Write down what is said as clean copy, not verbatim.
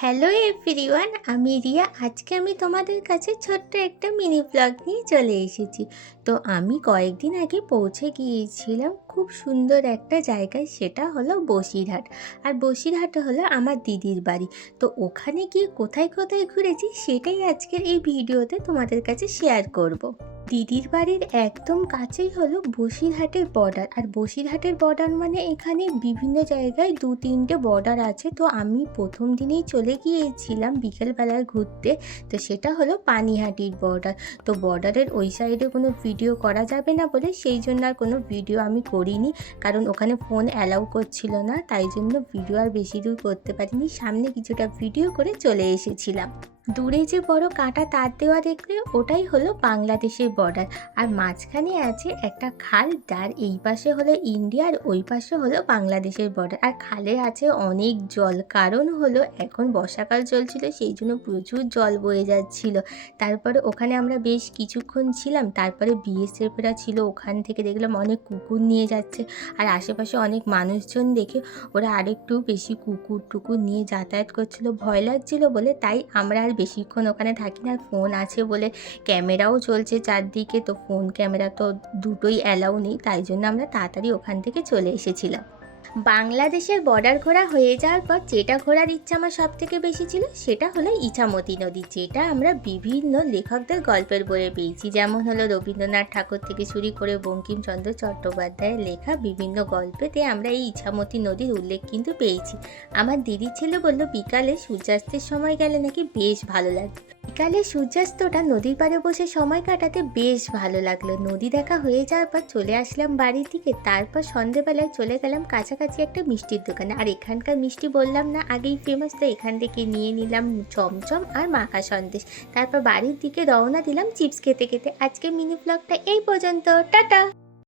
Hello everyone, আমি রিয়া। আজকে আমি তোমাদের কাছে ছোট্ট একটা মিনি ব্লগ নিয়ে চলে এসেছি। তো আমি কয়েকদিন আগে পৌঁছে গিয়েছিলাম খুব সুন্দর একটা জায়গায়, সেটা হলো বসিরহাট। আর বসিরহাটে হলো আমার দিদির বাড়ি। তো ওখানে গিয়ে কোথায় কোথায় ঘুরেছি সেটাই আজকের এই ভিডিওতে তোমাদের কাছে শেয়ার করব। দিদির বাড়ির একদম কাছেই হলো বসিরহাটের বর্ডার। আর বসিরহাটের বর্ডার মানে এখানে বিভিন্ন জায়গায় 2-3টে বর্ডার আছে। তো আমি প্রথম দিনেই চলে গিয়েছিলাম বিকেলবেলায় ঘুরতে। তো সেটা হলো পানিহাটির বর্ডার। তো বর্ডারের ওই সাইডে কোনো ভিডিও করা যাবে না বলে সেই জন্য আর কোনো ভিডিও আমি করিনি, কারণ ওখানে ফোন অ্যালাউ করছিল না। তাই জন্য ভিডিও আর বেশি দূর করতে পারিনি, সামনে কিছুটা ভিডিও করে চলে এসেছিলাম। দূরে যে বড় কাঁটা তার দেওয়া দেখলে ওটাই হলো বাংলাদেশের বর্ডার। আর মাঝখানে আছে একটা খাল, যার এই পাশে হলো ইন্ডিয়া আর ওই পাশে হলো বাংলাদেশের বর্ডার। আর খালে আছে অনেক জল, কারণ হলো এখন বর্ষাকাল চলছিল, সেই জন্য প্রচুর জল বয়ে যাচ্ছিল। তারপরে ওখানে আমরা বেশ কিছুক্ষণ ছিলাম। তারপরে বিএসএফরা ছিল, ওখান থেকে দেখলাম অনেক কুকুর নিয়ে যাচ্ছে। আর আশেপাশে অনেক মানুষজন দেখে ওরা আরেকটু বেশি কুকুর টুকুর নিয়ে যাতায়াত করছিল। ভয় লাগছিল বলে তাই আমরা আর বেশিক্ষণ ওখানে থাকি না। ফোন আছে বলে ক্যামেরাও চলছে চারদিকে, তো ফোন ক্যামেরা তো দুটোই অ্যালাউ নেই, তাই জন্য আমরা তাড়াতাড়ি ওখান থেকে চলে এসেছিলাম। বাংলাদেশের বর্ডার ঘোরা হয়ে যাওয়ার পর যেটা ঘোরার ইচ্ছা আমার সব থেকে বেশি ছিল সেটা হলো ইছামতি নদী, যেটা আমরা বিভিন্ন লেখকদের গল্পের বইয়ে পেয়েছি। যেমন হলো রবীন্দ্রনাথ ঠাকুর থেকে শুরু করে বঙ্কিমচন্দ্র চট্টোপাধ্যায়ের লেখা বিভিন্ন গল্পেতে আমরা এই ইছামতি নদীর উল্লেখ কিন্তু পেয়েছি। আমার দিদির ছেলে বলল বিকালে সূর্যাস্তের সময় গেলে নাকি বেশ ভালো লাগবে। বিকালে সূর্যাস্তটা নদীর পাড়ে বসে সময় কাটাতে বেশ ভালো লাগলো। নদী দেখা হয়ে যাওয়ার পর চলে আসলাম বাড়ির দিকে। তারপর সন্ধেবেলায় চলে গেলাম কাছাকাছি একটা মিষ্টির দোকানে। আর এখানকার মিষ্টি বললাম না আগেই ফেমাস, তো এখান থেকে নিয়ে নিলাম চমচম আর মাখা সন্দেশ। তারপর বাড়ির দিকে রওনা দিলাম চিপস খেতে খেতে। আজকে মিনি ব্লগটা এই পর্যন্ত, টাটা।